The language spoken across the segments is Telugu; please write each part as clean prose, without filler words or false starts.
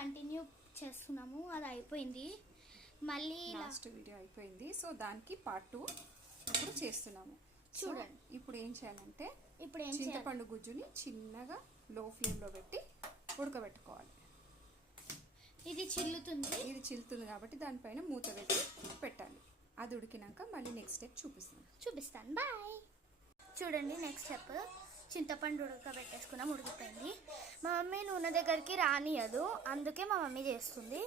కంటిన్యూ చేస్తున్నాము. అది అయిపోయింది, మళ్ళీ లాస్ట్ వీడియో అయిపోయింది. సో దానికి పార్ట్ 2 ఇప్పుడు చేస్తున్నాము. చూడండి ఇప్పుడు ఏం చేయాలంటే ఇప్పుడు చింతపండు గుజ్జుని చిన్నగా లో ఫ్లేమ్లో పెట్టి ఉడకబెట్టుకోవాలి. ఇది చిల్లుతుంది కాబట్టి దానిపైన మూత పెట్టి పెట్టాలి. అది ఉడికినాక మళ్ళీ నెక్స్ట్ స్టెప్ చూపిస్తాను. బాయ్. చూడండి నెక్స్ట్ స్టెప్, చింతపండు ఉడకబెట్టేసుకున్నాం, ఉడికిపోయింది. మా మమ్మీ నూనె దగ్గరికి రానియదు, అందుకే మా మమ్మీ చేస్తుంది.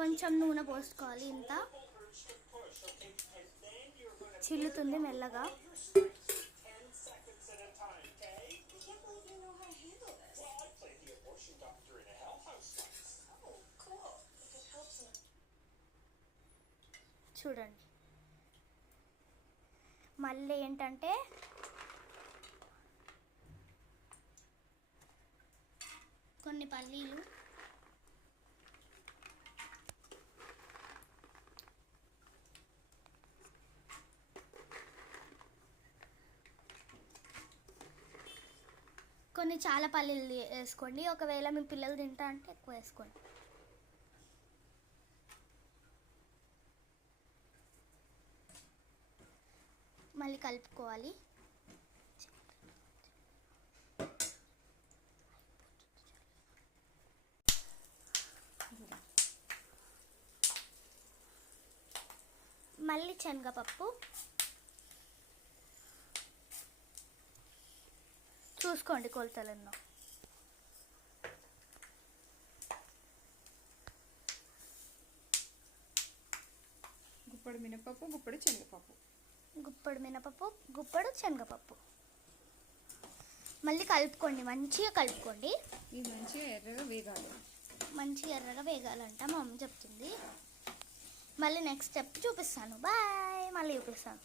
కొంచెం నూనె పోసుకోవాలి. ఇంత చిల్లుతుంది మెల్లగా. చూడండి మళ్ళీ ఏంటంటే కొన్ని పల్లీలు, కొన్ని చాలా పల్లీలు వేసుకోండి. ఒకవేళ మీ పిల్లలు తింటా అంటే ఎక్కువ వేసుకోండి. మళ్ళీ కలుపుకోవాలి. మళ్ళీ శనగపప్పు చూసుకోండి కొలతలను. గుప్పడు మినపప్పు, గుప్పడు శనగపప్పు, గుప్పడు మినపప్పు, గుప్పడు శనగపప్పు. మళ్ళీ కలుపుకోండి, మంచిగా కలుపుకోండి. ఇది మంచిగా ఎర్రగా వేగాలంట మా మమ్మీ చెప్తుంది. మళ్ళీ నెక్స్ట్ స్టెప్ చూపిస్తాను. బాయ్. మళ్ళీ చూపిస్తాను.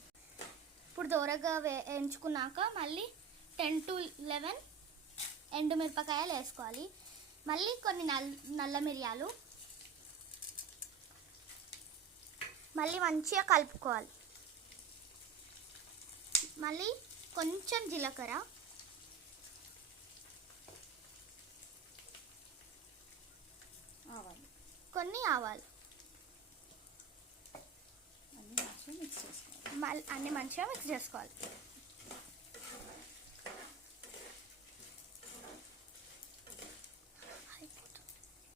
ఇప్పుడు దూరగా ఎంచుకున్నాక మళ్ళీ 10 to 11 ఎండుమిరపకాయలు వేసుకోవాలి. మళ్ళీ కొన్ని నల్ల మిరియాలు, మళ్ళీ మంచిగా కలుపుకోవాలి. మళ్ళీ కొంచెం జీలకర్ర, కొన్ని ఆవాలు, అన్నీ మంచిగా మిక్స్ చేసుకోవాలి.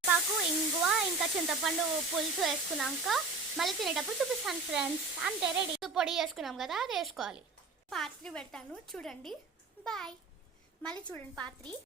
పాకు ఇంగువ ఇంకా చింతపండు పులుసు వేసుకున్నాక మళ్ళీ తినేటప్పుడు చూపిస్తాను ఫ్రెండ్స్. అంతే, రెడీ. పొడి వేసుకున్నాం కదా, అది వేసుకోవాలి. పాత్ర పెడతాను చూడండి. బాయ్. మళ్ళీ చూడండి పాత్ర.